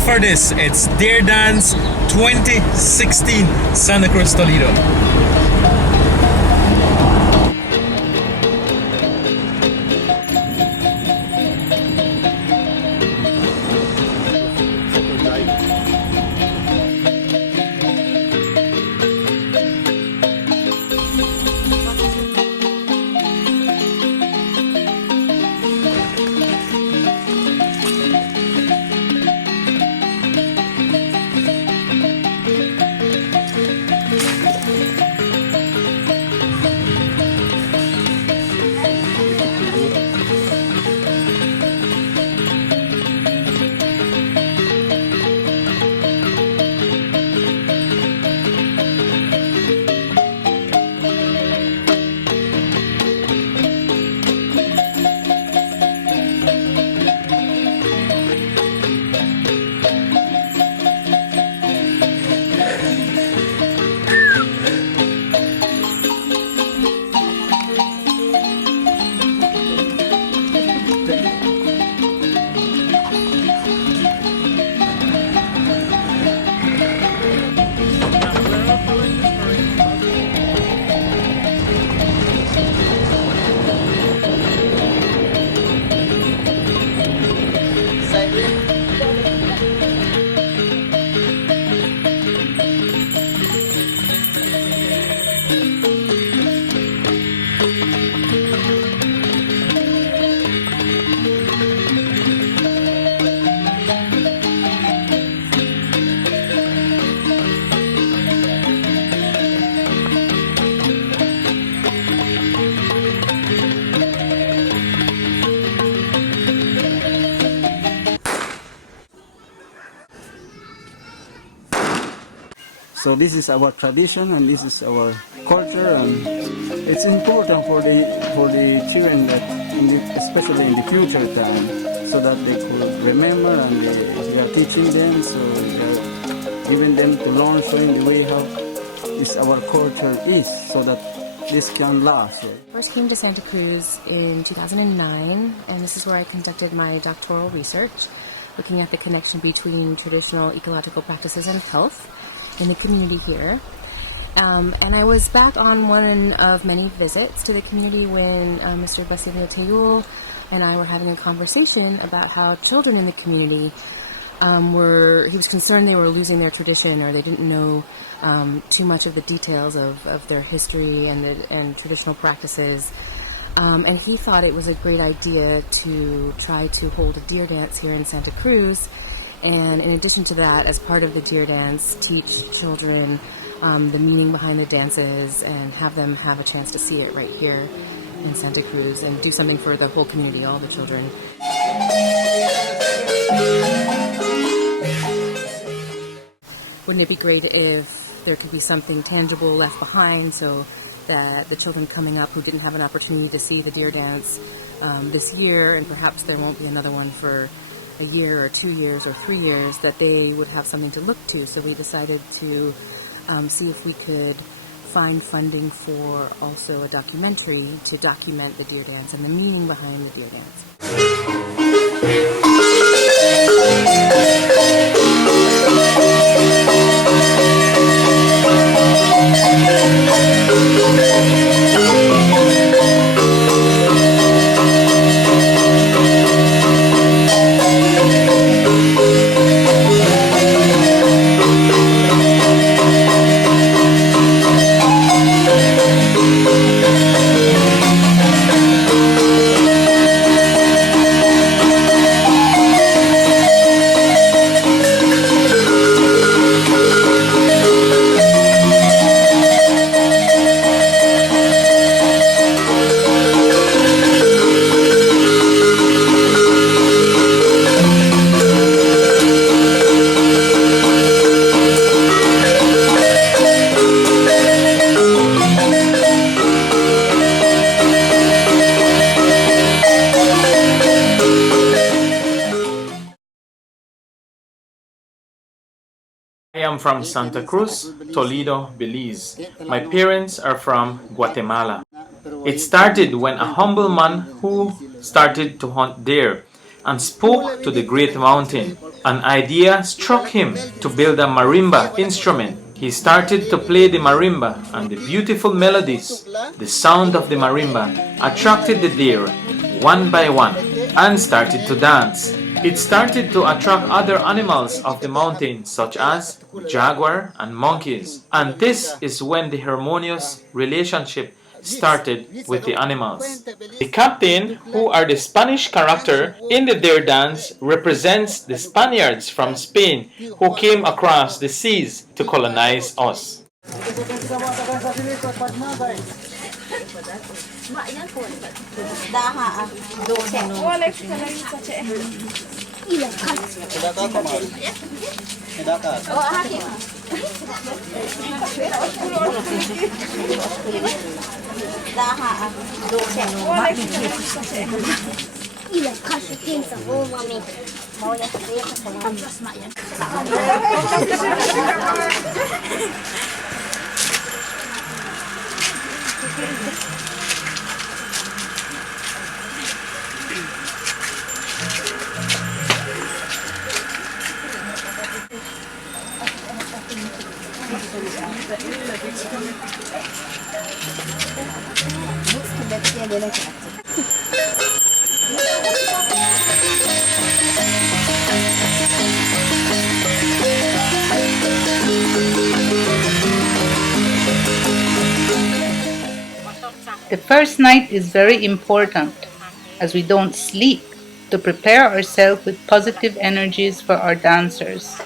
wait for this. It's Deer Dance 2016 Santa Cruz, Toledo. So this is our tradition and this is our culture, and it's important for the children that especially in the future time, so that they could remember, and we are teaching them, so we are giving them to learn, showing the way how is our culture is, so that this can last. Yeah. I first came to Santa Cruz in 2009, and this is where I conducted my doctoral research, looking at the connection between traditional ecological practices and health in the community here. And I was back on one of many visits to the community when Mr. Basilio and I were having a conversation about how children in the community he was concerned they were losing their tradition, or they didn't know too much of the details of their history and traditional practices. And he thought it was a great idea to try to hold a deer dance here in Santa Cruz. And in addition to that, as part of the deer dance, teach children the meaning behind the dances and have them have a chance to see it right here in Santa Cruz, and do something for the whole community, all the children. Wouldn't it be great if there could be something tangible left behind, so that the children coming up who didn't have an opportunity to see the deer dance this year, and perhaps there won't be another one for a year or 2 years or 3 years, that they would have something to look to. So we decided to see if we could find funding for also a documentary to document the deer dance and the meaning behind the deer dance. I am from Santa Cruz, Toledo, Belize. My parents are from Guatemala. It started when a humble man who started to hunt deer and spoke to the great mountain An idea struck him to build a marimba instrument. He started to play the marimba, and the beautiful melodies, the sound of the marimba, attracted the deer one by one and started to dance. It started to attract other animals of the mountain such as jaguar and monkeys. And this is when the harmonious relationship started with the animals. The captain, who are the Spanish character in the deer dance, represents the Spaniards from Spain who came across the seas to colonize us. The first night is very important as we don't sleep to prepare ourselves with positive energies for our dancers.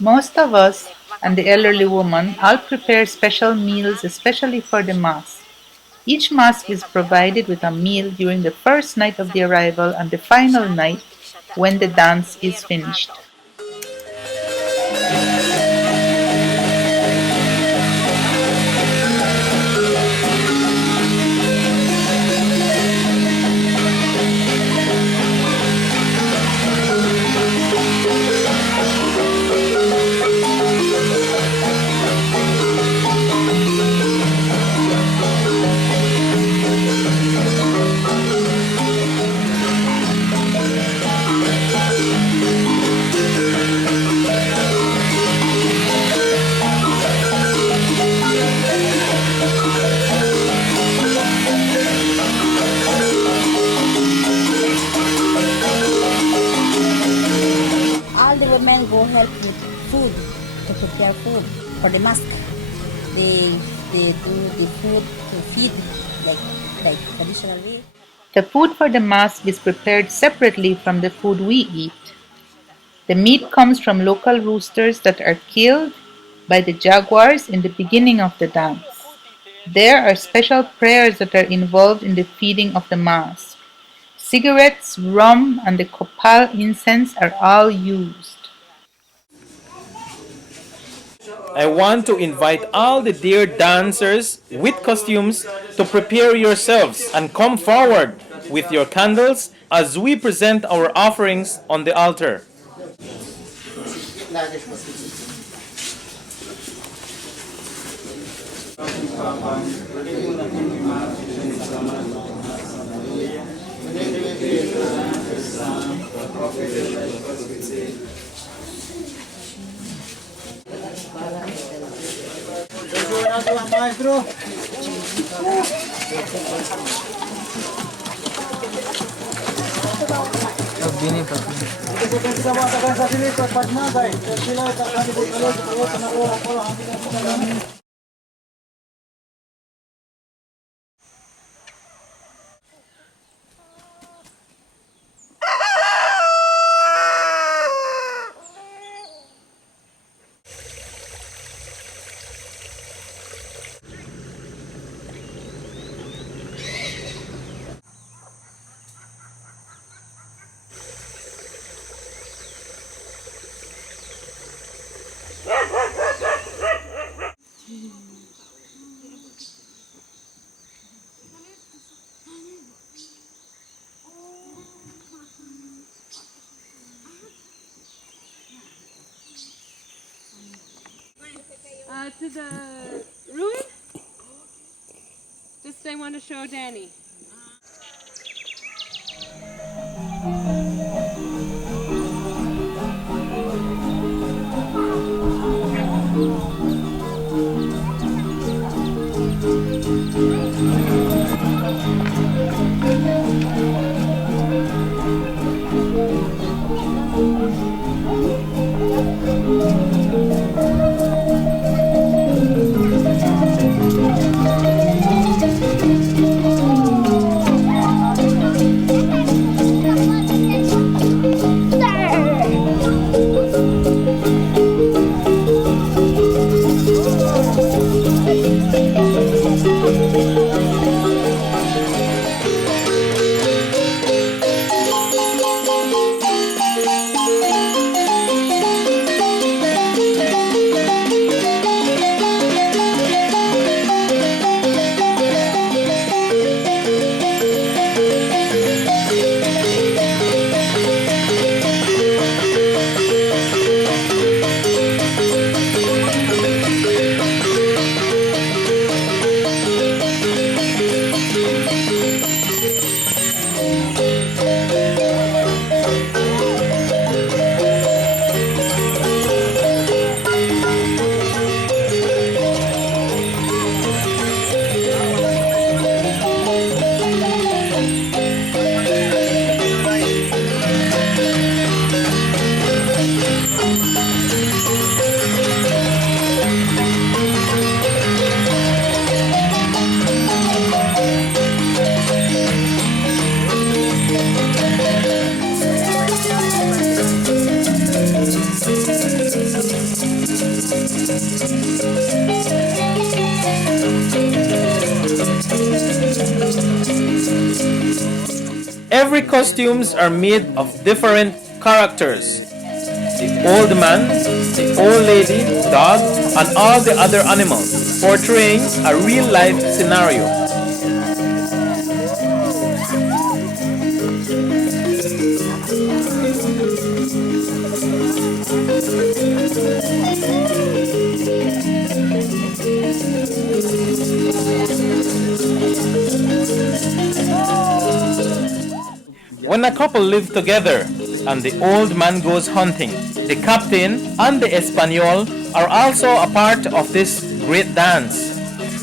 Most of us and the elderly woman all prepare special meals especially for the mass. Each mass is provided with a meal during the first night of the arrival and the final night when the dance is finished. they do the food to feed like traditional way. The food for the mask is prepared separately from the food we eat. The meat comes from local roosters that are killed by the jaguars in the beginning of the dance. There are special prayers that are involved in the feeding of the mask. Cigarettes, rum, and the copal incense are all used. I want to invite all the dear dancers with costumes to prepare yourselves and come forward with your candles as we present our offerings on the altar. To the ruin? Just I want to show Danny. Every costumes are made of different characters. The old man, the old lady, dog, and all the other animals, portraying a real life scenario. When a couple live together and the old man goes hunting, the captain and the Espanol are also a part of this great dance,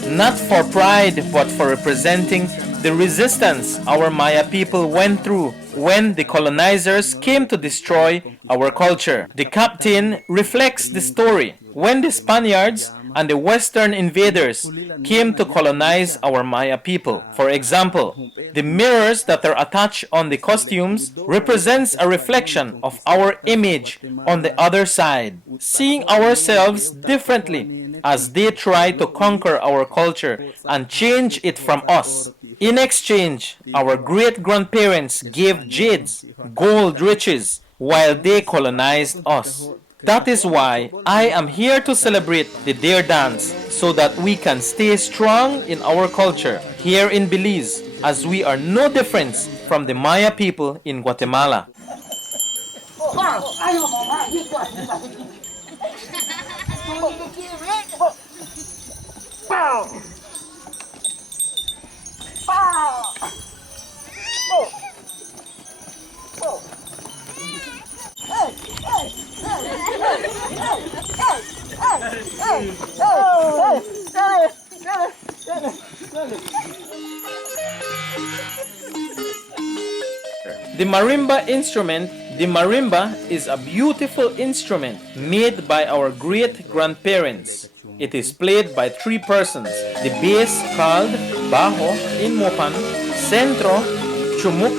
not for pride but for representing the resistance our Maya people went through when the colonizers came to destroy our culture. The captain reflects the story when the Spaniards and the Western invaders came to colonize our Maya people. For example, the mirrors that are attached on the costumes represents a reflection of our image on the other side, seeing ourselves differently as they try to conquer our culture and change it from us. In exchange, our great-grandparents gave jades, gold riches, while they colonized us. That is why I am here to celebrate the Dare Dance so that we can stay strong in our culture here in Belize, as we are no different from the Maya people in Guatemala. The marimba instrument. The marimba is a beautiful instrument made by our great-grandparents. It is played by three persons. The bass called bajo in Mopan, centro, chumuk.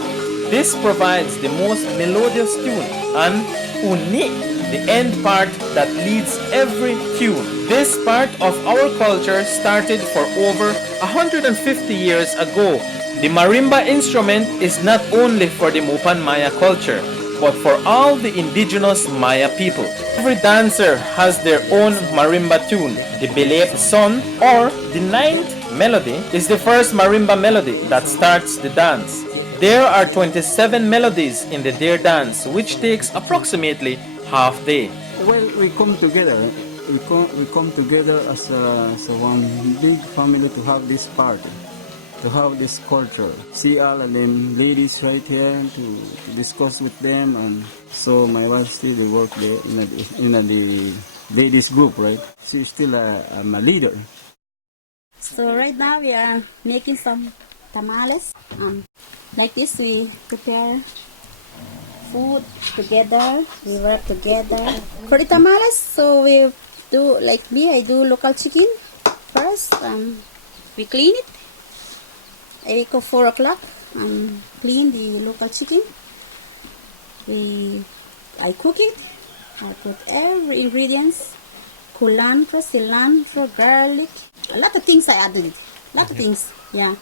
This provides the most melodious tune, and uni, the end part that leads every tune. This part of our culture started for over 150 years ago. The marimba instrument is not only for the Mopan Maya culture, but for all the indigenous Maya people. Every dancer has their own marimba tune. The Belep Son, or the ninth melody, is the first marimba melody that starts the dance. There are 27 melodies in the Dare Dance, which takes approximately half day. Well, we come together. We come together as a one big family to have this party, to have this culture. See all of them ladies right here to discuss with them, and so my wife still work there in the ladies group, right? She's still a leader. So right now we are making some tamales. Like this, we prepare food together. We work together for the tamales. So we do, like me, I do local chicken first. We clean it. I wake up 4 o'clock and clean the local chicken. I cook it. I put every ingredients: culantro, cilantro, garlic. A lot of things I added. A lot of things, yeah.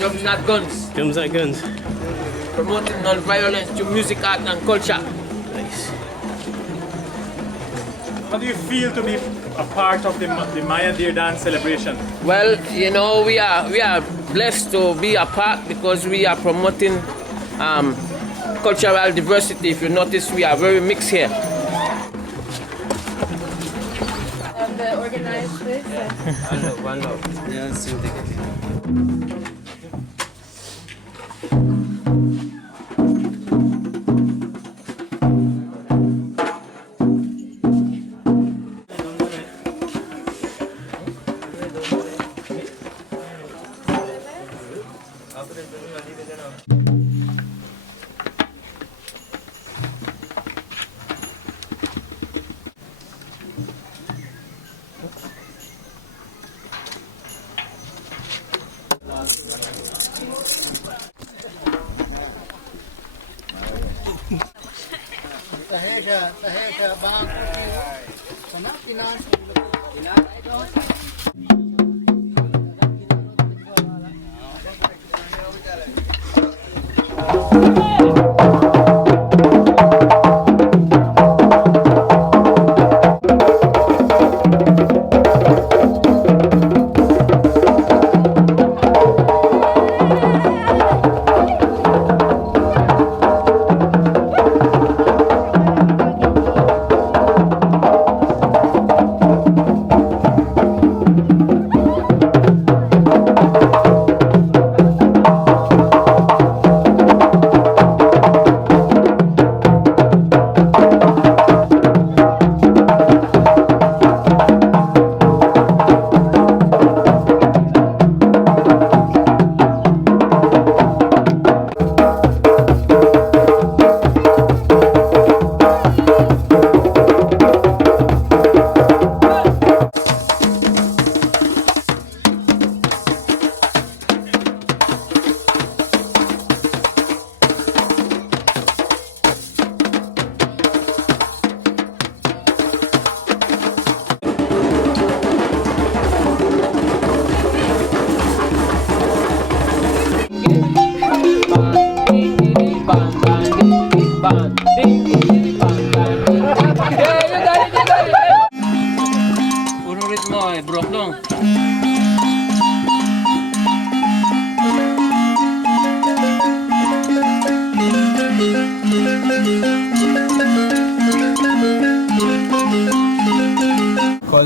Drums Not Guns. Drums Not Guns. Promoting non-violence through music, art and culture. Nice. How do you feel to be a part of the Maya Dare Dance celebration? Well, you know, we are blessed to be a part because we are promoting cultural diversity. If you notice, we are very mixed here. The organized this. One love. Yeah, same thing.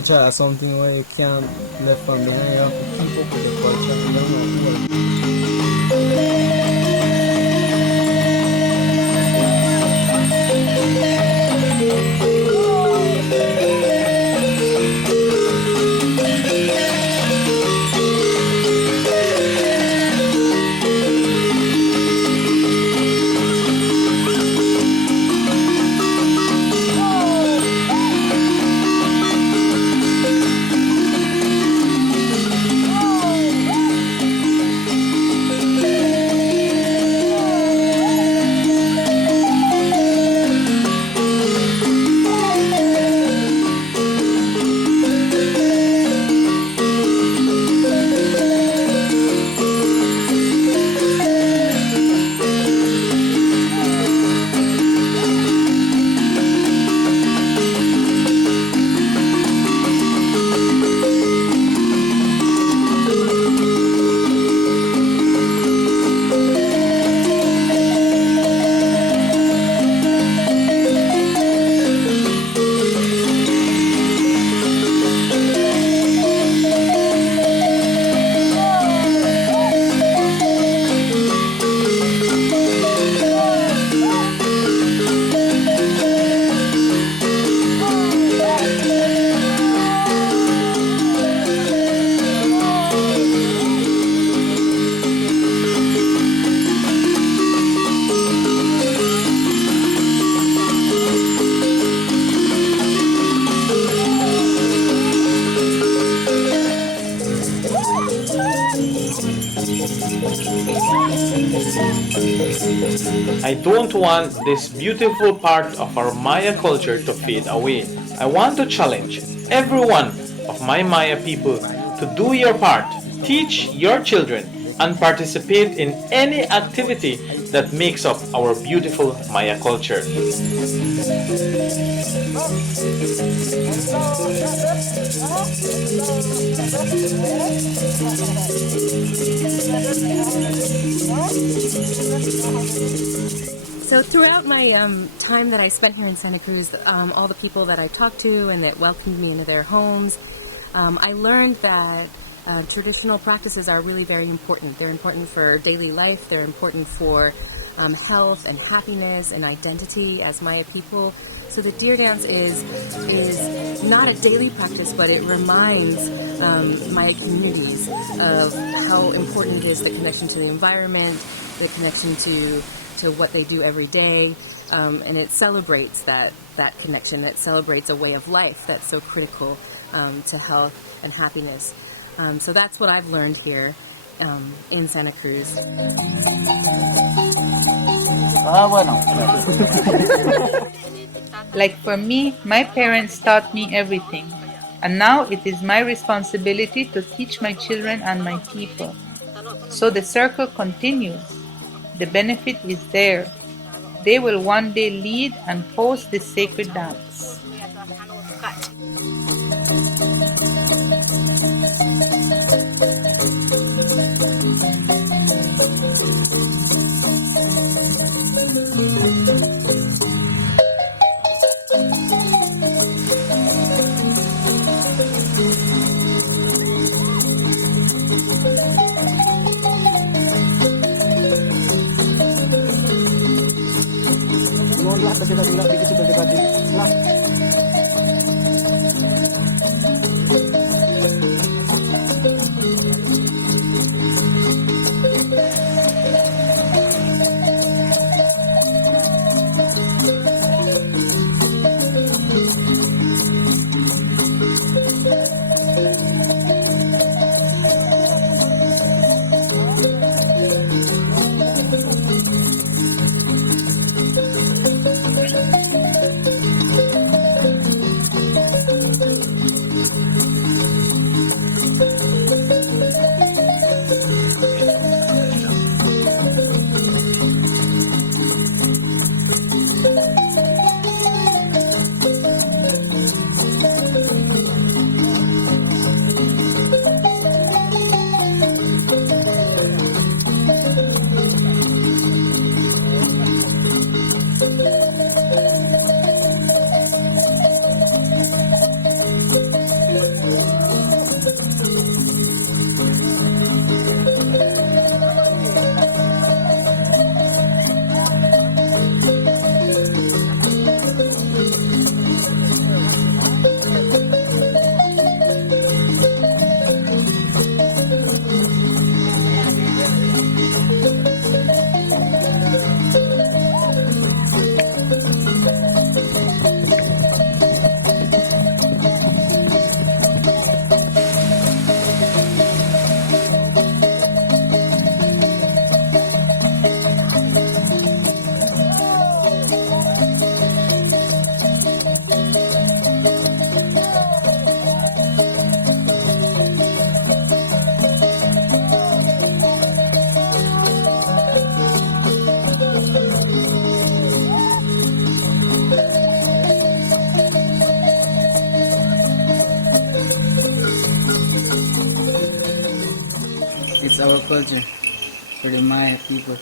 culture is something where you can't left from behind. You have to keep up with the culture. You don't know what. I don't want this beautiful part of our Maya culture to fade away. I want to challenge every one of my Maya people to do your part, teach your children, and participate in any activity that makes up our beautiful Maya culture. So throughout my time that I spent here in Santa Cruz, all the people that I talked to and that welcomed me into their homes, I learned that traditional practices are really very important. They're important for daily life. They're important for health and happiness and identity as Maya people. So the deer dance is not a daily practice, but it reminds Maya communities of how important it is, the connection to the environment, the connection to what they do every day, and it celebrates that connection. It celebrates a way of life that's so critical to health and happiness. So that's what I've learned here in Santa Cruz. Like for me, my parents taught me everything, and now it is my responsibility to teach my children and my people. So the circle continues. The benefit is there. They will one day lead and host this sacred dance. our culture for the Maya people.